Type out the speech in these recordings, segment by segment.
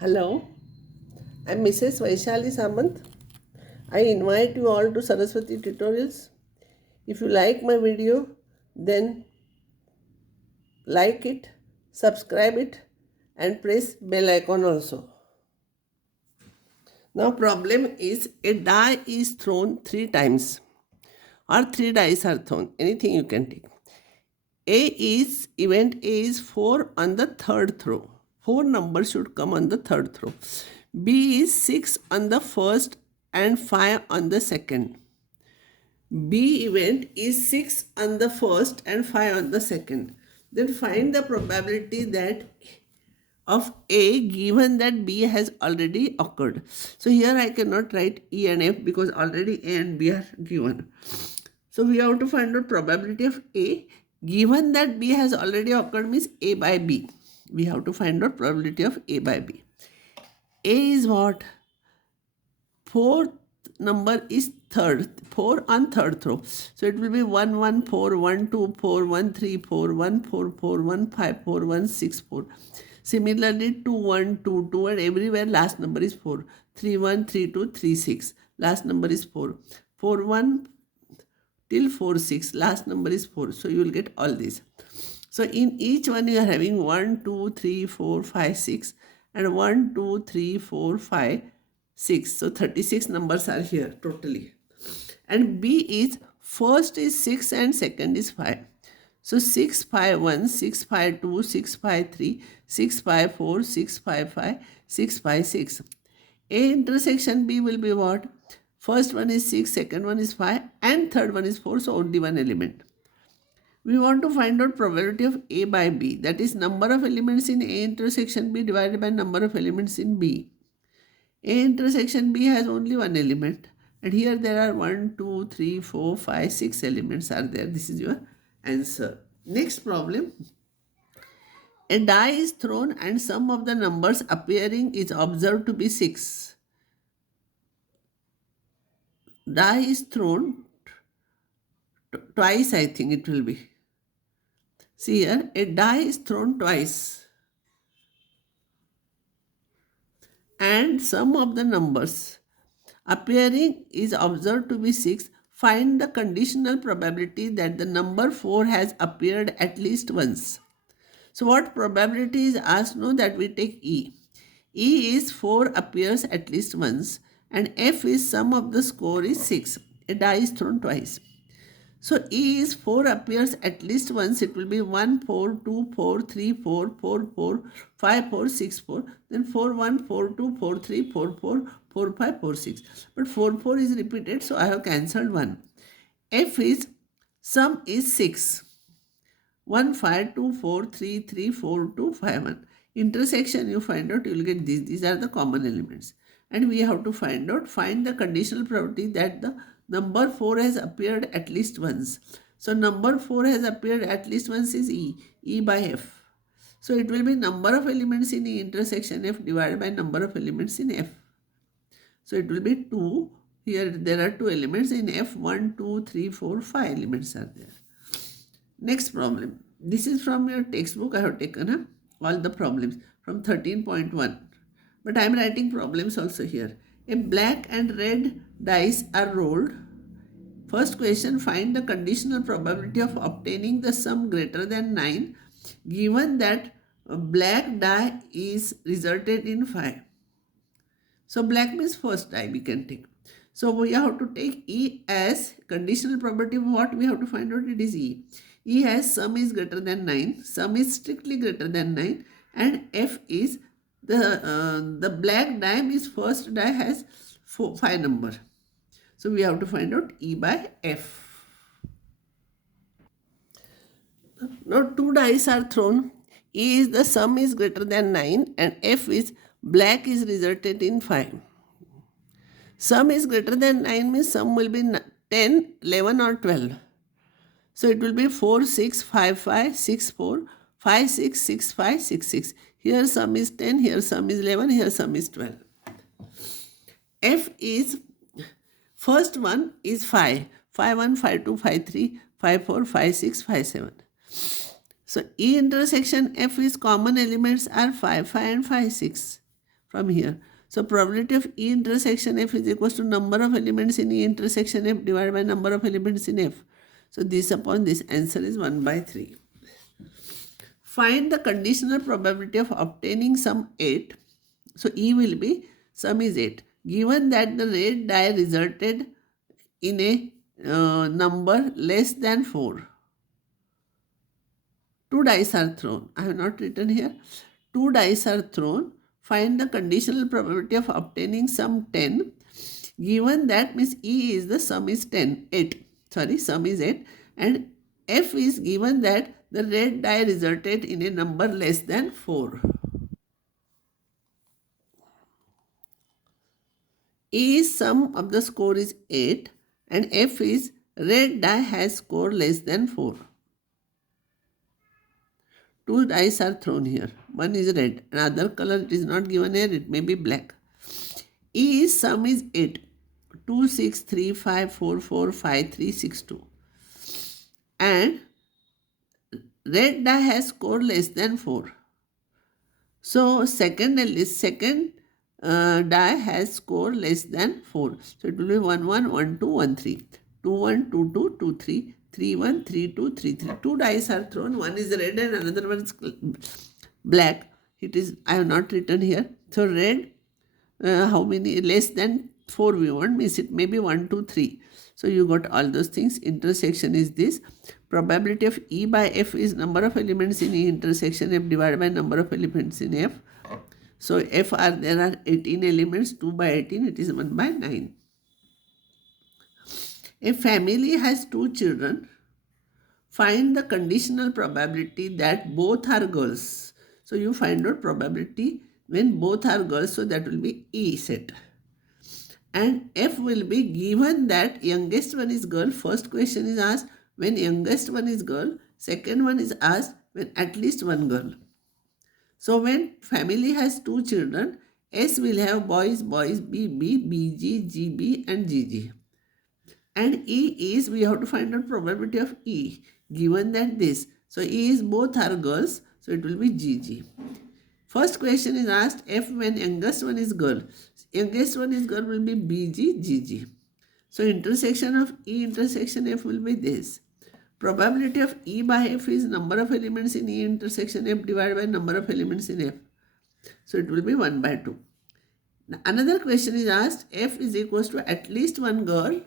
Hello, I'm Mrs. Vaishali Samant. I invite you all to Saraswati Tutorials. If you like my video, then like it, subscribe it, and press bell icon also. Now problem is a die is thrown 3 times or 3 dice are thrown. Anything you can take. Event A is 4 on the third throw. 4 numbers should come on the third throw. B is 6 on the first and 5 on the second. B event is 6 on the first and 5 on the second. Then find the probability that of A given that B has already occurred. So here I cannot write E and F because already A and B are given. So we have to find out probability of A given that B has already occurred means A by B. We have to find out probability of A by B. A is what? Fourth number is third, 4 on third throw. So it will be 1 1 4 1 2 4 1 3 4 1 4 4 1 5 4 1 6 4. Similarly 2 1 2 2 and everywhere last number is 4. 3 1 3 2 3 6. Last number is 4. 4 1 till 4 6. Last number is 4. So you will get all these. So in each one you are having 1 2 3 4 5 6 and 1 2 3 4 5 6. So 36 numbers are here totally. And B is first is 6 and second is 5. So 6 5 1, 6 5 2, 6 5 3, 6 5 4, 6 5 5, 6 5 6. A intersection B will be what? First one is 6, second one is 5 and third one is 4. So only one element. We want to find out probability of A by B. That is number of elements in A intersection B divided by number of elements in B. A intersection B has only one element. And here there are 1, 2, 3, 4, 5, 6 elements are there. This is your answer. Next problem. A die is thrown and sum of the numbers appearing is observed to be 6. Die is thrown twice, I think it will be. See here, a die is thrown twice. And sum of the numbers appearing is observed to be 6. Find the conditional probability that the number 4 has appeared at least once. So what probability is asked? No, that we take E. E is 4 appears at least once and F is sum of the score is 6. A die is thrown twice. So E is 4 appears at least once. It will be 1 4 2 4 3 4 4 4 5 4 6 4. Then 4 1 4 2 4 3 4 4 4 5 4 6. But 4 4 is repeated, so I have cancelled 1. F is sum is 6. 1 5 2 4 3 3 4 2 5 1. Intersection you find out, you will get these. These are the common elements. And we have to find the conditional probability that the number 4 has appeared at least once. So number 4 has appeared at least once is E. E by F. So it will be number of elements in E intersection F divided by number of elements in F. So it will be 2. Here there are 2 elements in F. 1, 2, 3, 4, 5 elements are there. Next problem. This is from your textbook. I have taken all the problems from 13.1. But I am writing problems also here. A black and red dice are rolled. First question, find the conditional probability of obtaining the sum greater than 9 given that a black die is resulted in 5. So black means first die we can take. So we have to take E as conditional probability of what we have to find out. It is E. E has sum is greater than 9. Sum is strictly greater than 9. And F is the black die means first die has 5 number. So we have to find out E by F. Now 2 dice are thrown. E is the sum is greater than 9 and F is black is resulted in 5. Sum is greater than 9 means sum will be 10, 11 or 12. So it will be 4, 6, 5, 5, 6, 4, 5, 6, 6, 5, 6, 6. Here sum is 10, here sum is 11, here sum is 12. F is, first one is 5. 5, 1, 5, 2, 5, 3, 5, 4, 5, 6, 5, 7. So E intersection F is common elements are 5, 5 and 5, 6. from here. So probability of E intersection F is equals to number of elements in E intersection F divided by number of elements in F. So this upon this answer is 1 by 3. Find the conditional probability of obtaining sum 8. So E will be sum is 8. Given that the red die resulted in a number less than 4. 2 dice are thrown. I have not written here. 2 dice are thrown. Find the conditional probability of obtaining sum 10. Given that means E is the sum is 10, 8. Sorry, sum is 8. And F is given that the red die resulted in a number less than 4. E is sum of the score is 8 and F is red die has score less than 4. 2 dice are thrown here. One is red. Another color it is not given here. It may be black. E is sum is 8. 2, 6, 3, 5, 4, 4, 5, 3, 6, 2. And red die has score less than 4. So second die has score less than 4. So it will be 1, 1, 1, 2, 1, 3. 2, 1, 2, 2, 2, 3. 3, 1, 3, 2, 3, 3. 2 dice are thrown. One is red and another one is black. It is, I have not written here. So red, how many? Less than 4 we want, means it may be 1, 2, 3. So you got all those things. Intersection is this. Probability of E by F is number of elements in E intersection F divided by number of elements in F. So F there are 18 elements. 2 by 18, it is 1 by 9. A family has 2 children. Find the conditional probability that both are girls. So you find out probability when both are girls. So that will be E set. And F will be given that youngest one is girl. First question is asked when youngest one is girl. Second one is asked when at least one girl. So when family has 2 children, S will have boys, B, BG, GB and GG. And E is, we have to find out probability of E, given that this. So E is both are girls, so it will be GG. First question is asked F when youngest one is girl. Youngest one is girl will be BG, GG. So intersection of E intersection F will be this. Probability of E by F is number of elements in E intersection F divided by number of elements in F. So it will be 1 by 2. Now another question is asked F is equals to at least one girl.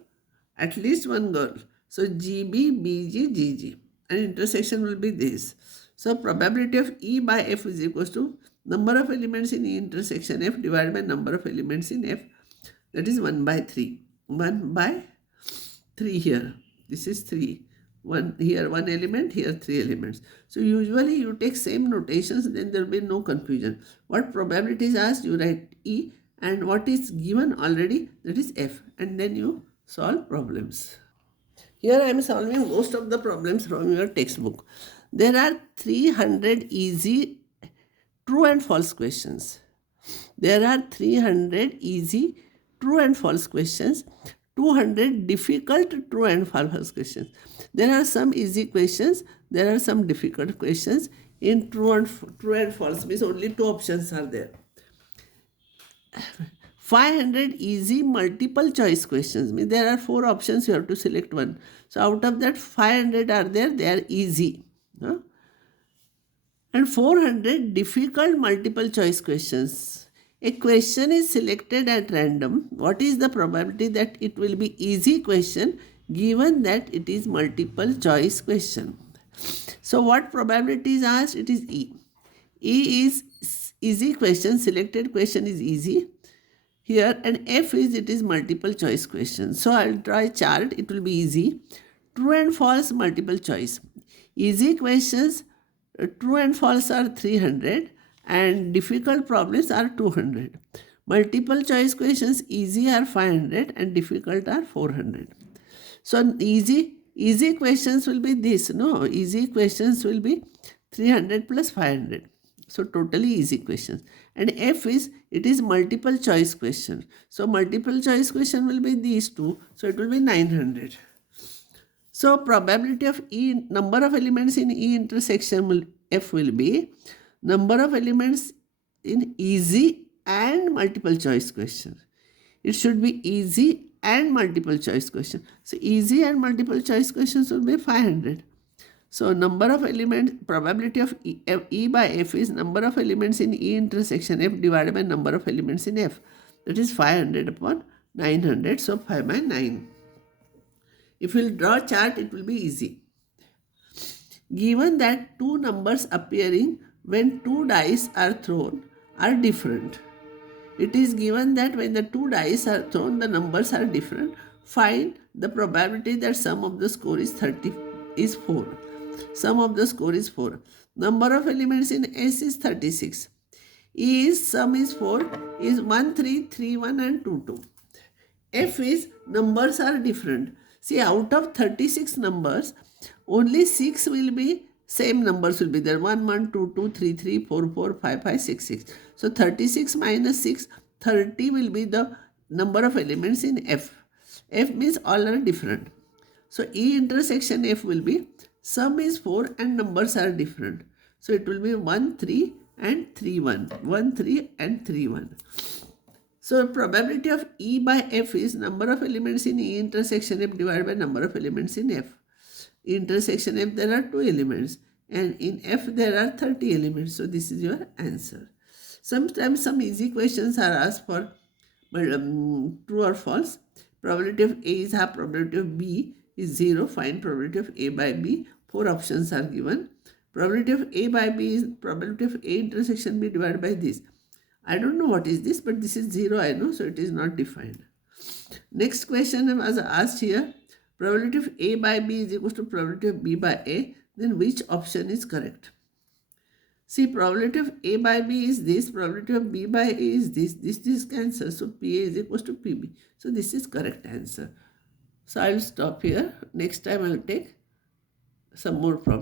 At least one girl. So GB, BG, GG. And intersection will be this. So probability of E by F is equals to number of elements in E intersection F divided by number of elements in F. That is 1 by 3. 1 by 3 here. This is 3. 1 here, 1 element, here 3 elements. So usually you take same notations, then there will be no confusion. What probability is asked, you write E, and what is given already, that is F. And then you solve problems. Here I am solving most of the problems from your textbook. There are 300 easy true and false questions. There are 300 easy true and false questions, 200 difficult true and false questions. There are some easy questions, there are some difficult questions. In true and false means only 2 options are there. 500 easy multiple choice questions means there are 4 options, you have to select one. So out of that 500 are there, they are easy. And 400 difficult multiple choice questions. A question is selected at random. What is the probability that it will be easy question given that it is multiple choice question? So what probability is asked? It is E. E is easy question, selected question is easy. Here and F is it is multiple choice question. So I will draw a chart, it will be easy. True and false multiple choice. Easy questions, true and false are 300 and difficult problems are 200. Multiple choice questions easy are 500 and difficult are 400. So easy questions will be this, no, easy questions will be 300 plus 500. So totally easy questions. And F is, it is multiple choice question. So multiple choice question will be these 2. So it will be 900. So probability of E, number of elements in E intersection F will be number of elements in easy and and multiple choice question. It should be easy and multiple choice question. So easy and multiple choice questions will be 500. So number of elements, probability of E by F is number of elements in E intersection F divided by number of elements in F. That is 500 upon 900. So 5 by 9. If you will draw a chart, it will be easy. Given that two numbers appearing when two dice are thrown are different. It is given that when the two dice are thrown, the numbers are different. Find the probability that sum of the score is 4. Sum of the score is 4. Number of elements in S is 36. Is sum is 4 is 1, 3, 3, 1 and 2, 2. F is numbers are different. See, out of 36 numbers, only 6 will be same numbers will be there. 1, 1, 2, 2, 3, 3, 4, 4, 5, 5, 6, 6. So 36 minus 6, 30 will be the number of elements in F. F means all are different. So E intersection F will be sum is 4 and numbers are different. So it will be 1, 3 and 3, 1. 1, 3 and 3, 1. So probability of E by F is number of elements in E intersection F divided by number of elements in F. Intersection F there are 2 elements and in F there are 30 elements. So this is your answer. Sometimes some easy questions are asked for true or false. Probability of A is half, probability of B is 0. Find probability of A by B. 4 options are given. Probability of A by B is probability of A intersection B divided by this. I don't know what is this, but this is 0 I know, so it is not defined. Next question was asked here. Probability of A by B is equal to probability of B by A. Then which option is correct? See, probability of A by B is this. Probability of B by A is this. This cancels. So PA is equal to PB. So this is correct answer. So I will stop here. Next time I will take some more problems.